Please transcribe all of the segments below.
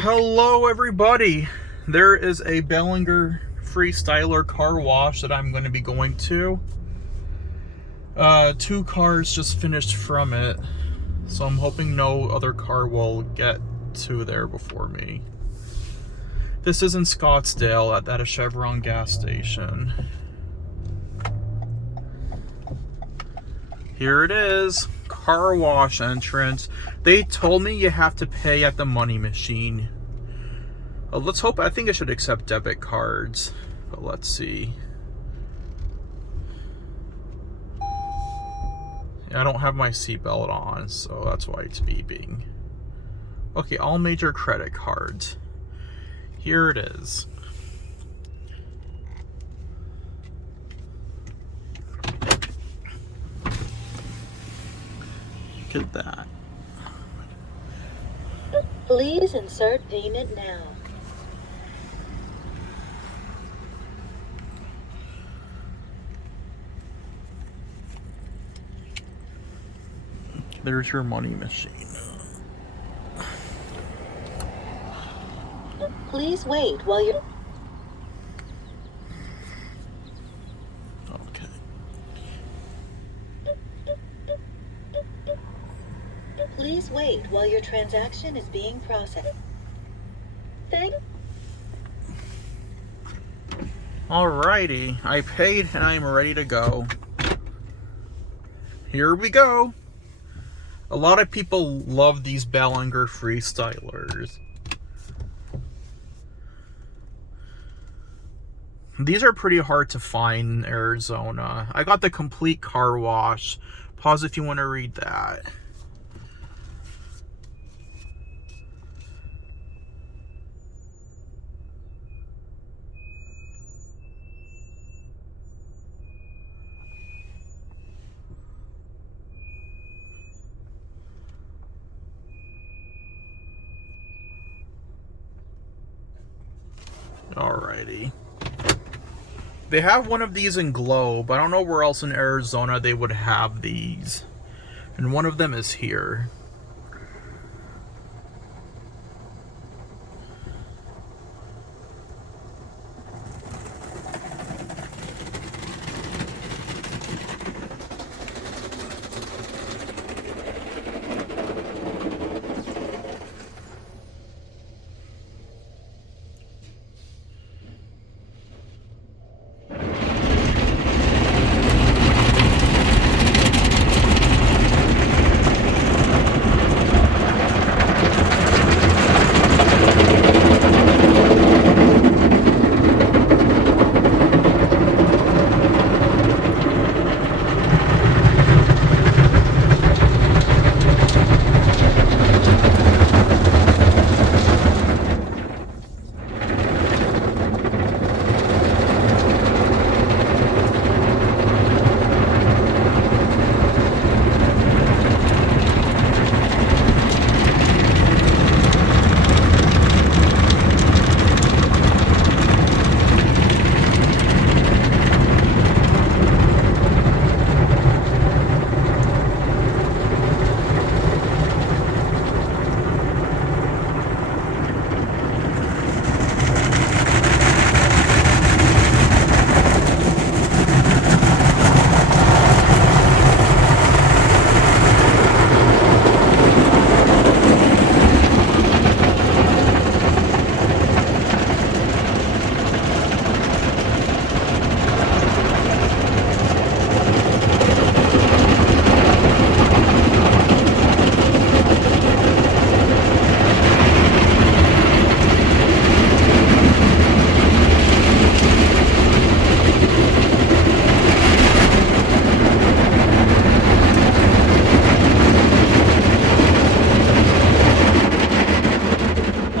Hello everybody, there is a Belanger Freestyler car wash that I'm going to be going to. Two cars just finished from it, so I'm hoping no other car will get to there before me. This is in Scottsdale at a Chevron gas station. Here it is, car wash entrance. They told me you have to pay at the money machine. Let's hope. I think I should accept debit cards, but let's see. I don't have my seatbelt on, so that's why it's beeping. Okay, all major credit cards. Here it is. Look at that. Please insert payment now. There's your money machine. Please wait while you're... Okay. Please wait while your transaction is being processed. Thank... Alrighty, I paid and I'm ready to go. Here we go. A lot of people love these Belanger Freestylers. These are pretty hard to find in Arizona. I got the complete car wash. Pause if you want to read that. Alrighty. They have one of these in Globe. I don't know where else in Arizona they would have these. And one of them is here.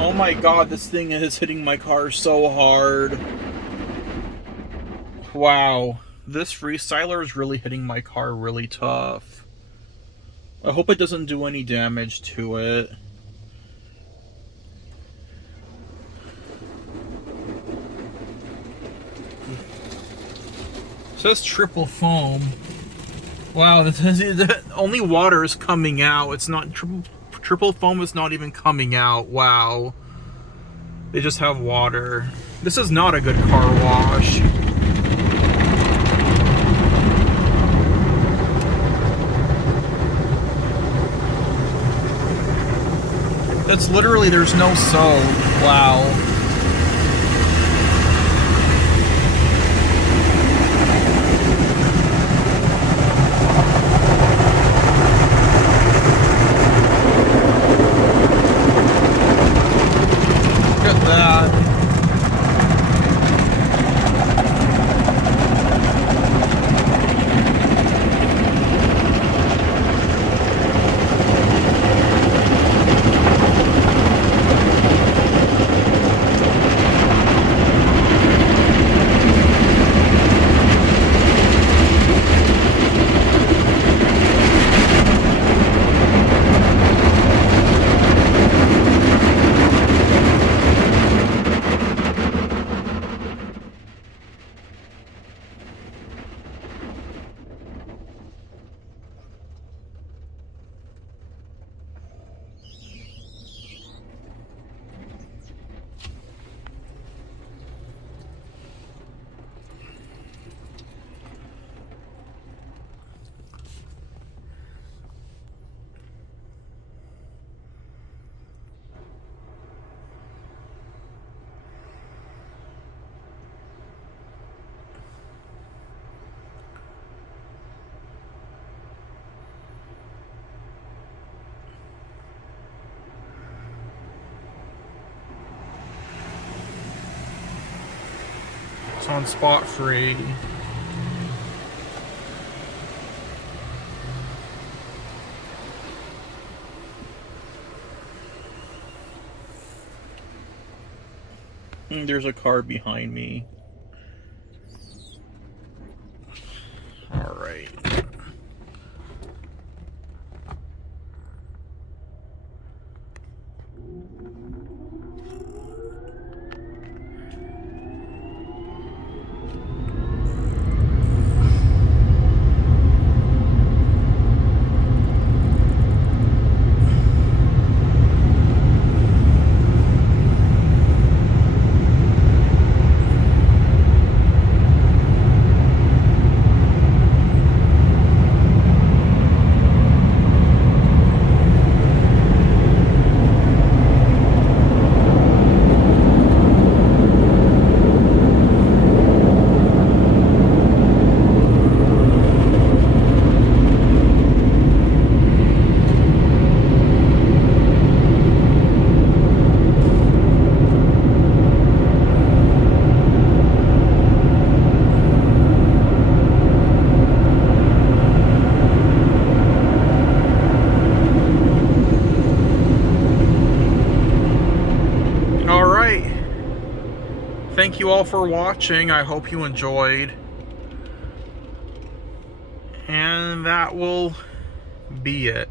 Oh my god, this thing is hitting my car so hard. Wow, this Freestyler is really hitting my car really tough. I hope it doesn't do any damage to it. It says triple foam. Wow, only water is coming out. It's not triple foam is not even coming out. Wow. They just have water. This is not a good car wash. It's literally, there's no soap. Wow. Look at that. It's on spot free. There's a car behind me. All right. Thank you all for watching. I hope you enjoyed. And that will be it.